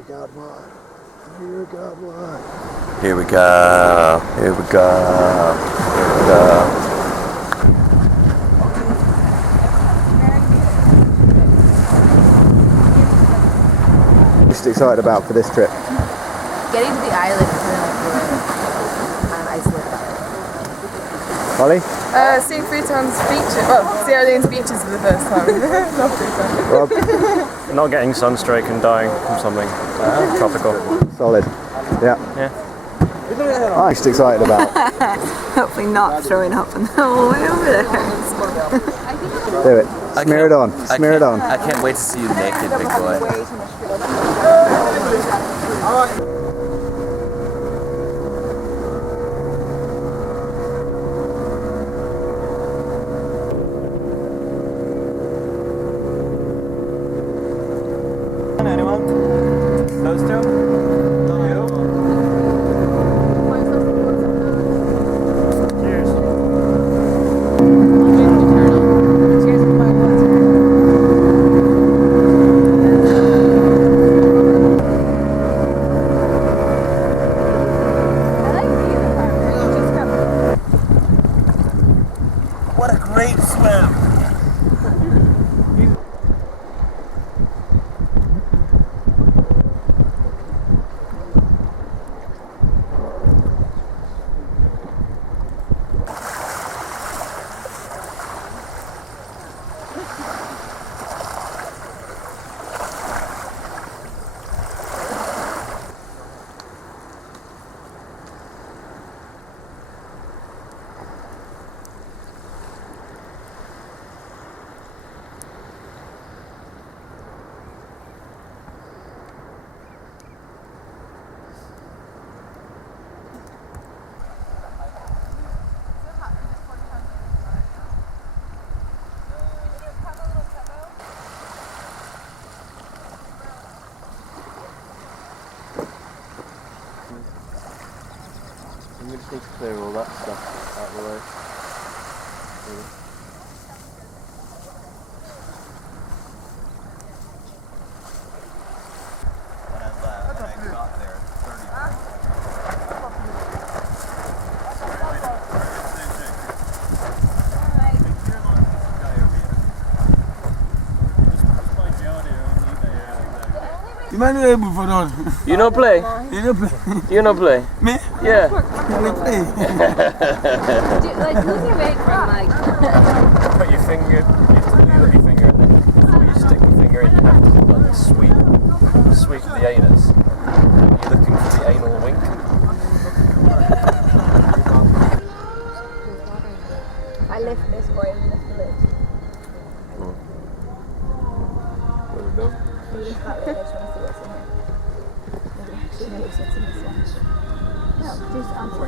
we got one. Here we got one. Here we go. Here we go. Here we go. Most excited about for this trip? Getting to the island is kind of isolated. Holly? Seeing Freetown's beaches, well, Sierra Leone's beaches for the first time. Not Freetown. Rob? Not getting sunstroke and dying from something tropical. Solid. Yeah. I'm most excited about. Hopefully not throwing up on the whole way over there. Do it. Smear it on. Smear it on. I can't wait to see you naked, big boy. Anyone? Those two? Cheers. What a great swim! We just need to clear all that stuff out of the way. You might be able for that. You not play? You don't play. You not play? Me? Yeah. You play. Like, who's your weight from? Like, Put your finger, you have to leave your finger in there. Before you stick your finger in, you have to do like a sweep the anus. You're looking for the anal wink. I lift this for you, lift the lid. There we go. You lift that lid, I just want to see what's in here. Maybe actually knows what's in this one. No, just answer.